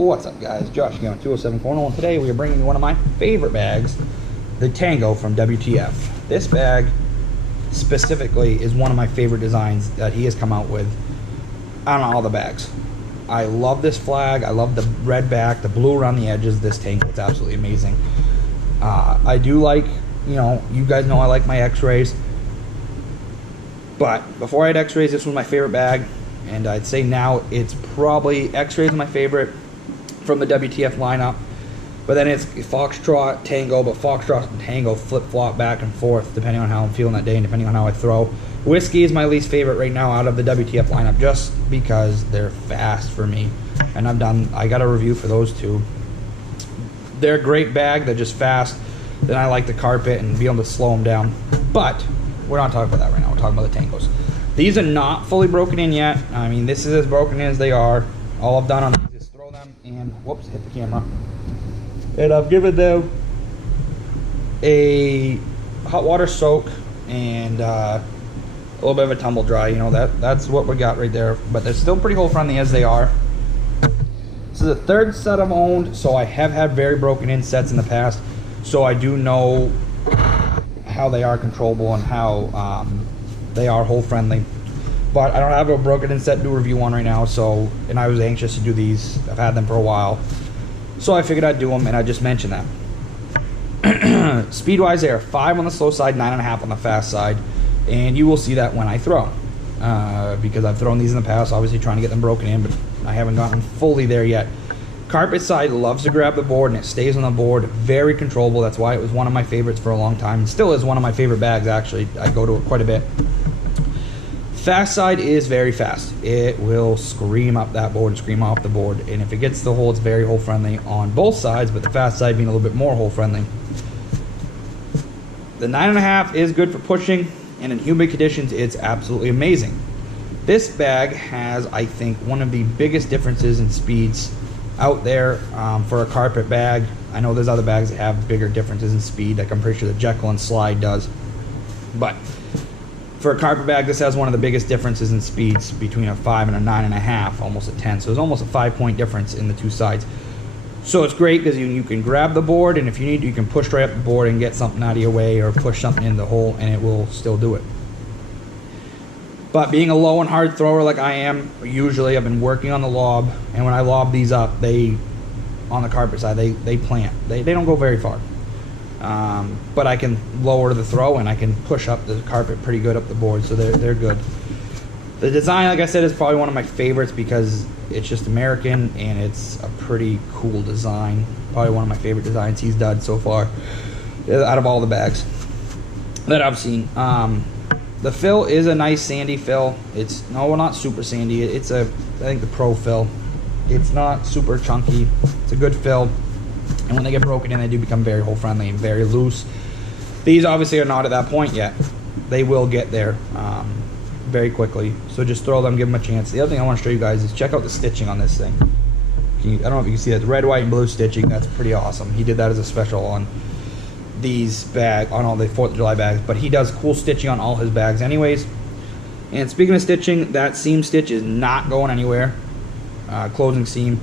What's up, guys? Josh again with 207 Cornhole, and today we are bringing you one of my favorite bags, the Tango from WTF. This bag specifically is one of my favorite designs that he has come out with on all the bags. I love this flag. I love the red back, the blue around the edges of this Tango. It's absolutely amazing. I do like, you guys know I like my X-rays. But before I had X-rays, this was my favorite bag. And I'd say now it's probably X-rays my favorite from the WTF lineup. But then it's Foxtrot, Tango, but Foxtrot and Tango flip-flop back and forth depending on how I'm feeling that day and depending on how I throw. Whiskey is my least favorite right now out of the WTF lineup just because they're fast for me. And I got a review for those two. They're a great bag, they're just fast. Then I like the carpet and be able to slow them down. But we're not talking about that right now, we're talking about the Tangos. These are not fully broken in yet. I mean, this is as broken as they are. All I've done on these is throw them and, whoops, hit the camera. And I've given them a hot water soak and a little bit of a tumble dry. That's what we got right there. But they're still pretty hole friendly as they are. This is the third set I've owned, so I have had very broken in sets in the past. So I do know how they are controllable and how they are hole friendly. But I don't have a broken in set to do a review on right now, and I was anxious to do these. I've had them for a while, so I figured I'd do them, and I just mentioned that. Speed wise, they are 5 on the slow side, 9.5 on the fast side, and you will see that when I throw, because I've thrown these in the past, obviously trying to get them broken in, but I haven't gotten fully there yet. Carpet side loves to grab the board, and it stays on the board. Very controllable. That's why it was one of my favorites for a long time. It still is one of my favorite bags, actually. I go to it quite a bit. Fast side is very fast. It will scream up that board and scream off the board. And if it gets the hole, it's very hole friendly on both sides, but the fast side being a little bit more hole friendly. The 9.5 is good for pushing, and in humid conditions, it's absolutely amazing. This bag has, I think, one of the biggest differences in speeds out there for a carpet bag. I know there's other bags that have bigger differences in speed, like I'm pretty sure the Jekyll and Slide does. But for a carpet bag, this has one of the biggest differences in speeds between a 5 and a 9.5, almost a 10. So there's almost a 5-point difference in the two sides. So it's great because you can grab the board, and if you need to, you can push right up the board and get something out of your way or push something in the hole, and it will still do it. But being a low and hard thrower like I am, usually I've been working on the lob, and when I lob these up, on the carpet side, they plant. They don't go very far. But I can lower the throw, and I can push up the carpet pretty good up the board, so they're good. The design, like I said, is probably one of my favorites because it's just American, and it's a pretty cool design. Probably one of my favorite designs he's done so far out of all the bags that I've seen. The fill is a nice sandy fill. It's not super sandy. It's I think the pro fill. It's not super chunky. It's a good fill. And when they get broken in, they do become very hole friendly and very loose. These obviously are not at that point yet. They will get there very quickly. So just throw them, give them a chance. The other thing I want to show you guys is check out the stitching on this thing. I don't know if you can see that. The red, white, and blue stitching. That's pretty awesome. He did that as a special on these bags, on all the 4th of July bags, but he does cool stitching on all his bags anyways. And speaking of stitching, that seam stitch is not going anywhere. Closing seam,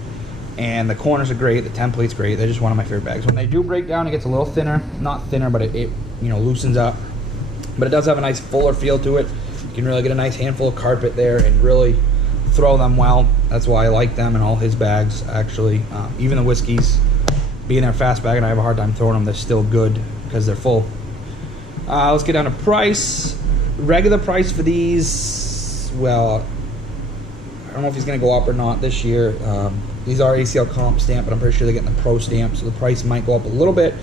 and the corners are great, the template's great. They're just one of my favorite bags. When they do break down, it gets a little thinner, not thinner, but it loosens up, but it does have a nice fuller feel to it. You can really get a nice handful of carpet there and really throw them well. That's why I like them in all his bags, actually. Even the whiskeys, being their fast bag and I have a hard time throwing them, they're still good because they're full. Let's get down to price. Regular price for these, well, I don't know if he's going to go up or not this year. These are ACL comp stamp, but I'm pretty sure they're getting the pro stamp, so the price might go up a little bit.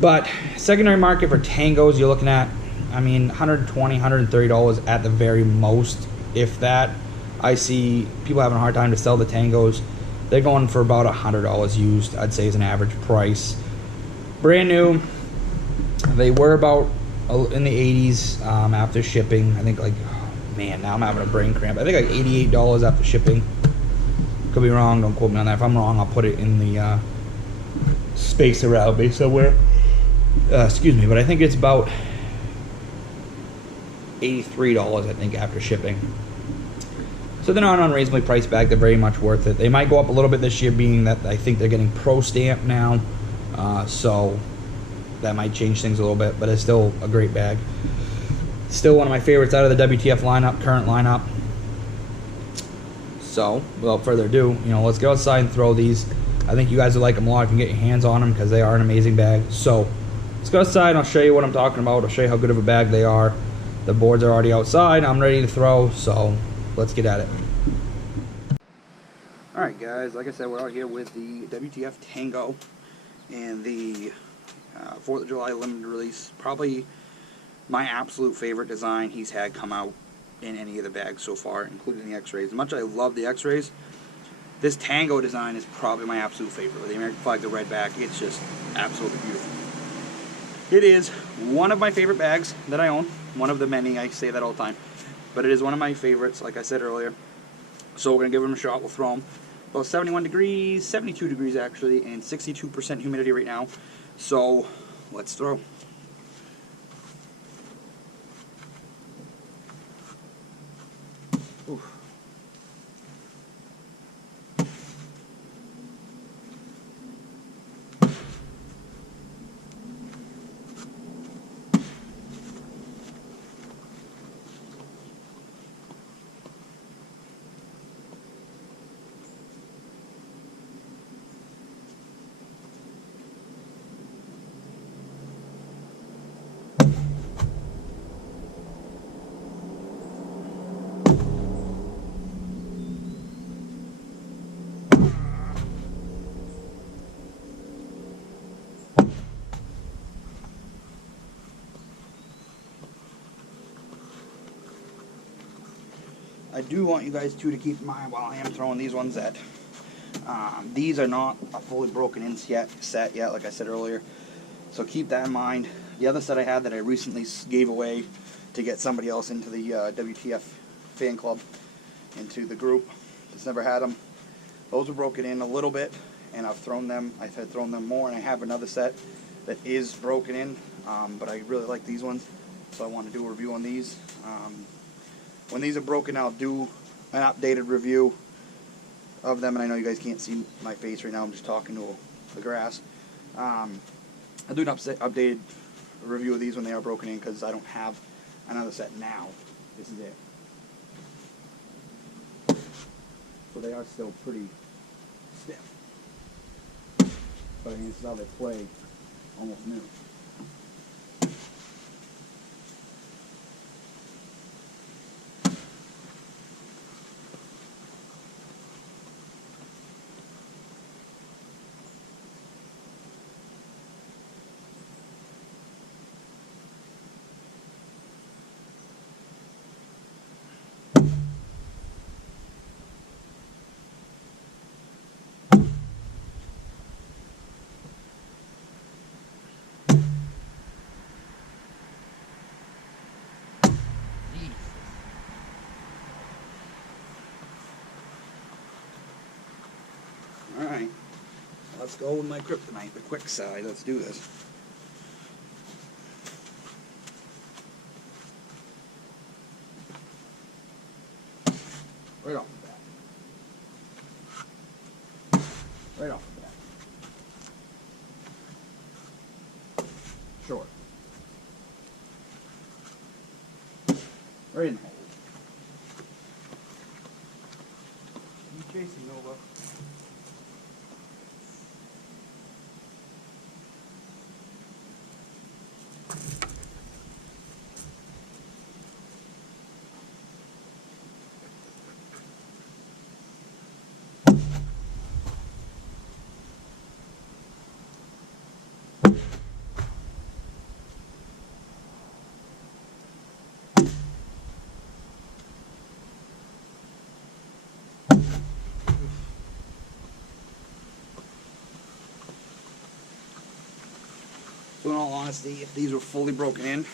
But secondary market for Tangos, you're looking at, $120, $130 at the very most, if that. I see people having a hard time to sell the Tangos. They're going for about $100 used, I'd say, is an average price. Brand new, they were about in the 80s after shipping. I think now I'm having a brain cramp. I think like $88 after shipping. Could be wrong, don't quote me on that. If I'm wrong, I'll put it in the space around me somewhere. Excuse me, but I think it's about $83, I think, after shipping. So they're not an unreasonably priced bag. They're very much worth it. They might go up a little bit this year, being that I think they're getting Pro Stamp now. So that might change things a little bit, but it's still a great bag. Still one of my favorites out of the WTF lineup, current lineup. So, without further ado, let's go outside and throw these. I think you guys will like them a lot if you can get your hands on them because they are an amazing bag. So, let's go outside and I'll show you what I'm talking about. I'll show you how good of a bag they are. The boards are already outside. I'm ready to throw, so let's get at it. Alright guys, like I said, we're out here with the WTF Tango and the 4th of July limited release. Probably my absolute favorite design he's had come out in any of the bags so far, including the X-Rays. As much as I love the X-Rays, this Tango design is probably my absolute favorite. With the American flag, the red back, it's just absolutely beautiful. It is one of my favorite bags that I own. One of the many, I say that all the time. But it is one of my favorites, like I said earlier. So we're going to give them a shot. We'll throw them. About 71 degrees, 72 degrees actually, and 62% humidity right now. So let's throw. Oof. I do want you guys too to keep in mind while I am throwing these ones that these are not a fully broken in set yet, like I said earlier. So keep that in mind. The other set I had that I recently gave away to get somebody else into the WTF fan club, into the group that's never had them. Those were broken in a little bit, and I've thrown them. I've had thrown them more, and I have another set that is broken in, but I really like these ones, so I want to do a review on these. When these are broken, I'll do an updated review of them, and I know you guys can't see my face right now. I'm just talking to the grass. I'll do an updated review of these when they are broken in because I don't have another set now. This is it. So they are still pretty stiff. But I mean, this is how they play almost new. Alright, let's go with my kryptonite, the quick side. Let's do this. Right off the bat. Right off the bat. Short. Right in the hole. You chasing Nova. So in all honesty, if these were fully broken in,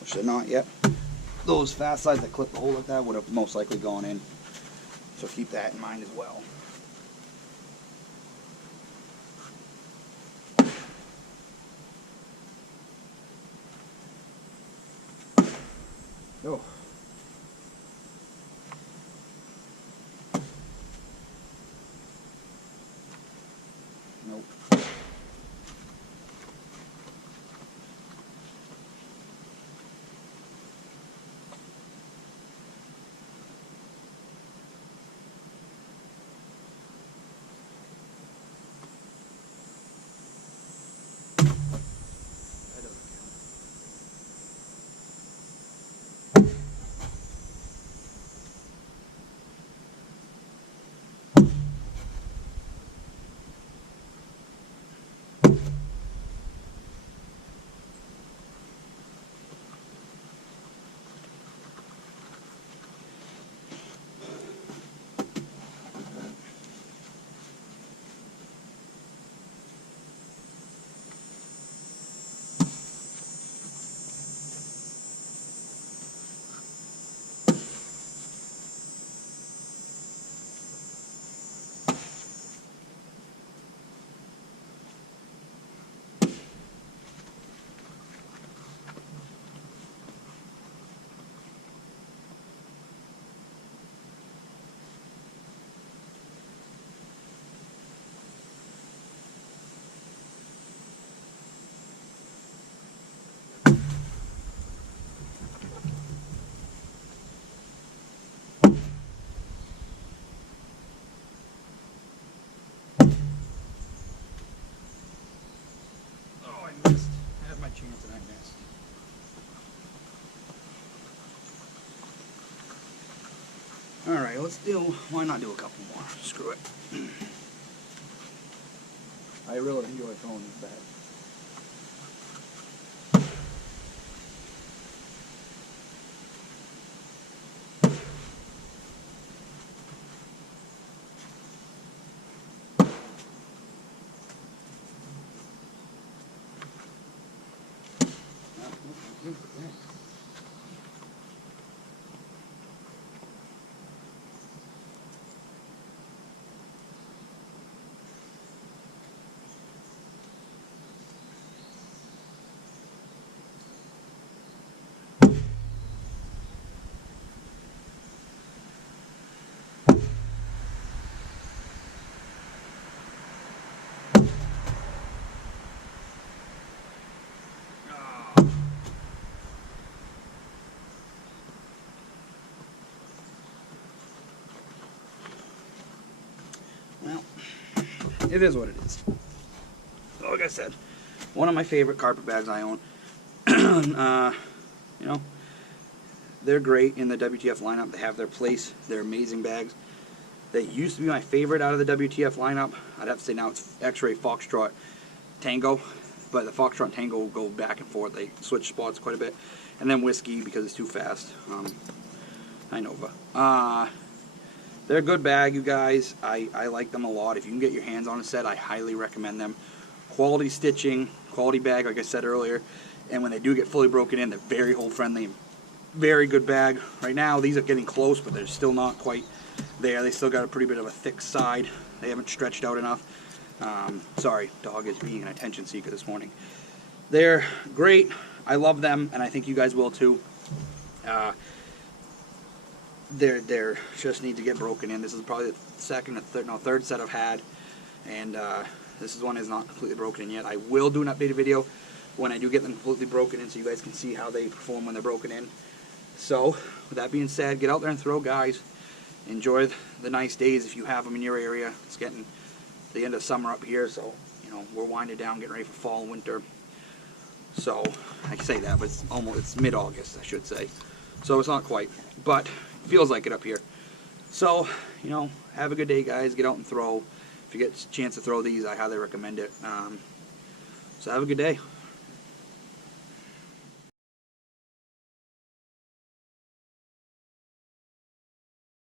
which they're not yet, those fast sides that clip the hole like that would have most likely gone in. So keep that in mind as well. Oh. Nope. Missed. I had my chance and I missed. Alright, why not do a couple more? Screw it. I really enjoy throwing these bags. Well, it is what it is. Like I said, one of my favorite carpet bags I own. You know, they're great in the WTF lineup. They have their place. They're amazing bags. They used to be my favorite out of the WTF lineup. I'd have to say now it's X-Ray Foxtrot Tango, but the Foxtrot Tango will go back and forth. They switch spots quite a bit. And then Whiskey because it's too fast. Hi Nova. They're a good bag, you guys. I like them a lot. If you can get your hands on a set, I highly recommend them. Quality stitching, quality bag, like I said earlier. And when they do get fully broken in, they're very hole friendly. Very good bag. Right now, these are getting close, but they're still not quite there. They still got a pretty bit of a thick side. They haven't stretched out enough. Sorry, dog is being an attention seeker this morning. They're great. I love them, and I think you guys will too. They're just need to get broken in. This is probably the third set I've had, and this one is not completely broken in yet. I will do an updated video when I do get them completely broken in, so you guys can see how they perform when they're broken in. So, with that being said, get out there and throw, guys. Enjoy the nice days if you have them in your area. It's getting the end of summer up here, so you know we're winding down, getting ready for fall and winter. So I say that, but it's mid-August, I should say. So it's not quite, but it feels like it up here. So you know, have a good day, guys. Get out and throw. If you get a chance to throw these, I highly recommend it. So have a good day.